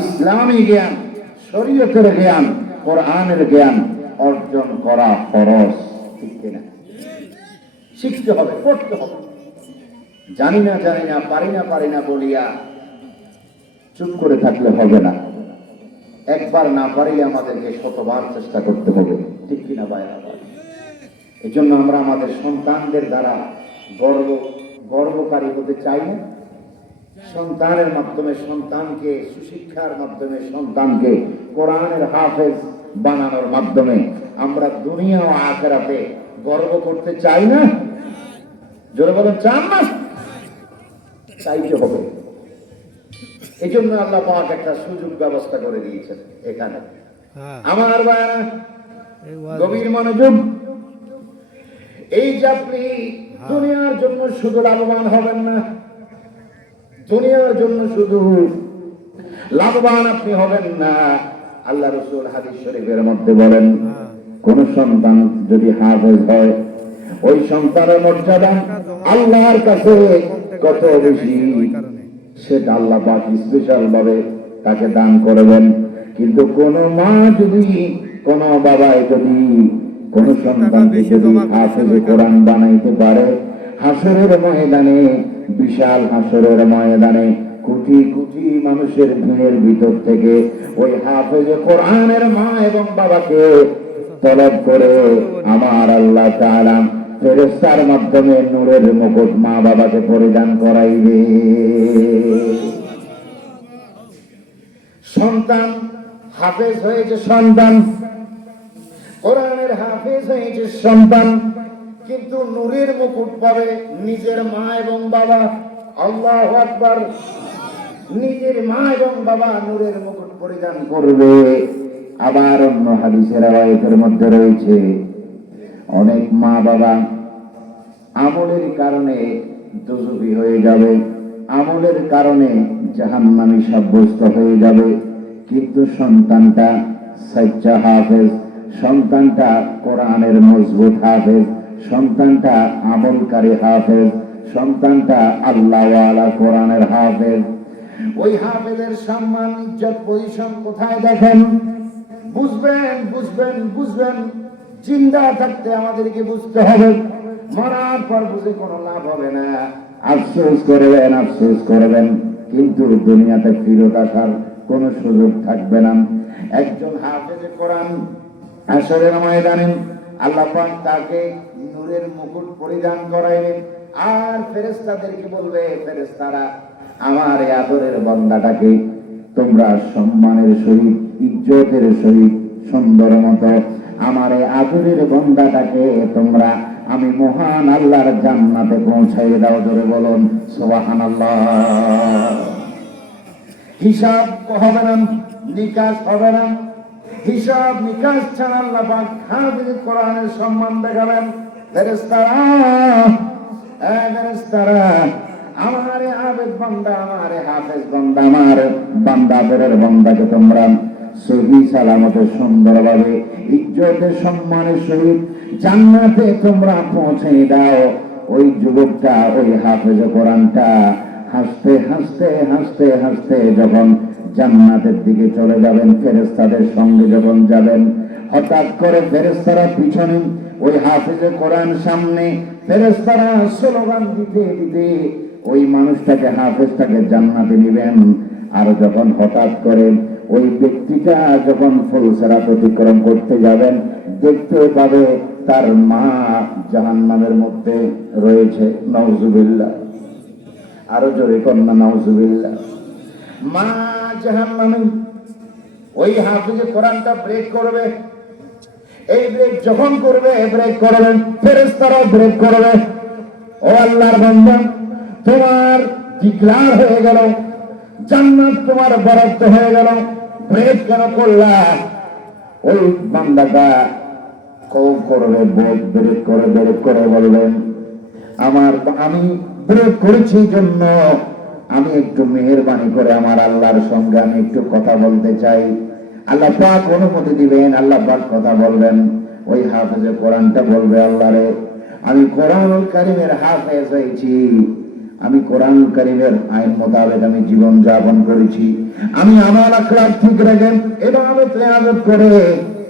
ইসলামী জ্ঞান, শরীয়তের জ্ঞান, কোরআনের জ্ঞান অর্জন করা ফরজ, ঠিক কিনা? শিখতে হবে, পড়তে হবে। জানি না পারি না বলিয়া চুপ করে থাকলে হবে না। একবার না পারিলে আমাদেরকে শতবার চেষ্টা করতে হবে, ঠিক কিনা ভাইরা? এই জন্য আমরা আমাদের সন্তানদের দ্বারা গর্বকারী হতে চাই না। সন্তানের মাধ্যমে, সন্তানকে সুশিক্ষার মাধ্যমে, সন্তানকে কোরআনের হাফেজ বানানোর মাধ্যমে আমরা দুনিয়া ও আখিরাতে গর্ব করতে চাই না? জোরে বলেন, চান না? চাইতে হবে। এই জন্য আল্লাহ পাক একটা সুযোগ ব্যবস্থা করে দিয়েছেন এখানে। আমার ভাইরা, গভীর মনোযোগ। এই যে আপনি দুনিয়ার জন্য শুধু লাভবান হবেন না, দুনিয়ার জন্য শুধু লাভবান আপনি হবেন না। আল্লাহ রাসূল হাদিস শরীফের মধ্যে বলেন, কোন সন্তান যদি হাফেজ হয়, ওই সন্তানের মর্যাদা আল্লাহর কাছে কত বেশি, সেটা আল্লাহ পাক স্পেশাল ভাবে তাকে দান করবেন। কিন্তু কোন মা যদি, কোন বাবাই যদি কোন সন্তানকে যদি হাফেজে কোরআন বানাইতে পারে, হাসরের ময়দানে, বিশাল হাসরের ময়দানে কোটি কোটি মানুষের ভিড়ের ভিতর থেকে ওই হাফেজে কোরআনের মা এবং বাবাকে তলব করে আমার আল্লাহ তাআলা ফেরেশতার মাধ্যমে নূরের মুকুট মা বাবাকে পরিধান করাইবে। সন্তান হাফেজ হয়েছে, সন্তান কোরআনের হাফেজ হয়েছে সন্তান, কিন্তু নূরের মুকুট পাবে নিজের মা এবং বাবা। আল্লাহু আকবার। নিজের মা এবং বাবা নূরের মুকুট পরিধান করবে। আবার অন্য হাদিসের রাওয়ায়াতের মধ্যে রয়েছে, অনেক মা বাবা আমলের কারণে দোজখী হয়ে যাবে, আমলের কারণে জাহান্নামী সাব্যস্ত হয়ে যাবে, কিন্তু সন্তানটা সাচ্চা হাফেজ, সন্তানটা কোরআনের মজবুত হাফেজ, সন্তানটা আমলকারী হাফেজ, সন্তানটা আল্লাহওয়ালা কোরআনের হাফেজ। ওই হাফেজের সম্মান, ইজ্জত, পজিশন কোথায় দেখেন? বুঝবেন। জিন্দা থাকতে আমাদেরকে বুঝতে হবে, মরার পর বুঝে কোনো লাভ হবে না। আফসোস করবেন, কিন্তু দুনিয়াতে ফিরত আসার কোনো সুযোগ থাকবে না। একজন হাফেজে কোরআন হাসরের ময়দানে আল্লাহ পাক তাকে নূরের মুকুট পরিধান করাইবেন, আর ফেরেশতাদেরকে বলবে, ফেরেশতারা আমার এই আদরের বান্দাটাকে তোমরা সম্মানের সহিত, ইজ্জতের সহিত, সুন্দর মতো আমার এই আদরের বান্দাটাকে তোমরা আমি মহান আল্লাহর জান্নাতে পৌঁছাইয়ে দাও। জোরে বলুন সুবহানাল্লাহ। হিসাব হবে না, নিকাশ হবে না। হিসাব নিকাশ ছাড়া আল্লাহ পাক হাফেজ কোরআনের সম্মান দেখাবেন। ফেরেশতারা আমার আবেদ বান্দা, আমার হাফেজ বান্দা, আমার বান্দা বেরের বান্দাকে তোমরা সহি সালামতে সুন্দরভাবে ইজ্জতের সম্মানের সহিত জান্নাতে তোমরা পৌঁছে দাও। ওই যুবকটা, ওই হাফেজ কোরআনটা হাসতে যখন জান্নাতের দিকে চলে যাবেন, ফেরেশতাদের সঙ্গে যখন যাবেন, হঠাৎ করে ফেরেশতারা পিছনে, ওই হাফেজে কোরআন সামনে, ফেরেশতারা স্লোগান দিতে ওই মানুষটাকে, হাফেজটাকে জান্নাতে নিবেন। আর যখন হঠাৎ করে ওই ব্যক্তিটা যখন ফুলসেরাত অতিক্রম করতে যাবেন, দেখতে পাবে তার মা জাহান্নামের মধ্যে রয়েছে। নাউজুবিল্লাহ। আরো জোরে কন্যা নাউজুবিল্লাহ। মা জাহান্নামে। ওই হাফেজে কোরআনটা ব্রেক করবে। এই ব্রেক যখন করবে, ব্রেক করবেন, ফেরেশতারা ব্রেক করবে। ও আল্লাহর বান্দা, তোমার ডিক্লার হয়ে গেল, জান্নাত তোমার বরাদ্দ হয়ে গেল, ব্রেক কেন করলা? ওই বান্দাটা কও করবে, ব্রেক করে বলবেন, আমি ব্রেক করেছি জন্য আমি একটু মেহেরবানি করে আমার আল্লাহর সঙ্গে আমি একটু কথা বলতে চাই। আল্লাহ পাক অনুমতি দিবেন, আল্লাহ পাক কথা বলবেন। ওই হাফেজে কোরআনটা বলবে, আল্লাহ রে, আমি কোরআনুল কারীমের হাফেজ হয়েছি, আমি কোরআন কারীমের আইন মোতাবেক আমি জীবন যাপন করেছি, আমি আমল আখলাক ঠিক রেখে ইবাদত রিয়াজত করে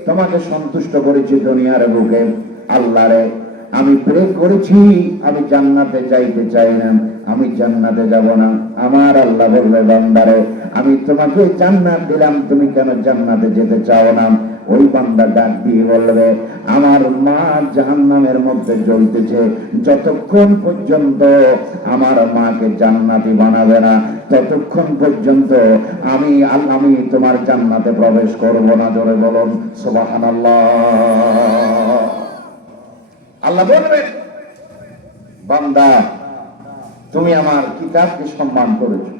তোমাকে সন্তুষ্ট করেছি দুনিয়ার বুকে। আল্লাহরে আমি প্রে করেছি, আমি জান্নাতে যাইতে চাই না, আমি জান্নাতে যাব না। আমার আল্লাহ বলবে, বান্দারে আমি তোমাকে জান্নাত দিলাম, তুমি কেন জান্নাতে যেতে চাও না? ওই বান্দা ডাক দিয়ে বলবে, আমার মা জাহান্নামের মধ্যে জ্বলতেছে, যতক্ষণ পর্যন্ত আমার মাকে জান্নাতি বানাবে না ততক্ষণ পর্যন্ত আমি তোমার জান্নাতে প্রবেশ করব না। জোরে বলুন সুবহানাল্লাহ। আল্লাহ বলবেন, বান্দা তুমি আমার কিতাবকে সম্মান করেছো,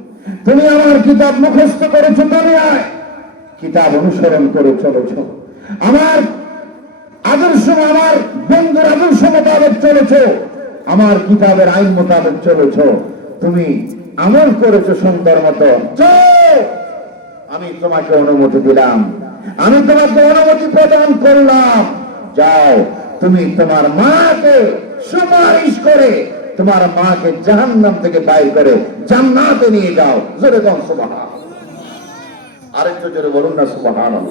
তুমি আমার কিতাব মুখস্থ করেছো, দুনিয়ায় কিতাব অনুসরণ করে চলেছো, আমার আদর্শ আমার বন্ধুর আদর্শ মোতাবেক চলেছো, আমার কিতাবের আইন মোতাবেক চলেছো, তুমি আমল করেছো সুন্দর মতো, আমি তোমাকে অনুমতি দিলাম, আমি তোমাকে অনুমতি প্রদান করলাম, যাও তুমি তোমার মাকে সুপারিশ করে তোমার মাকে জাহান্নাম থেকে বাইর করে জান্নাতে নিয়ে যাও। জোরে বলুন সুবহানাল্লাহ। আরেকটু জোরে বলুন না সুবহানাল্লাহ।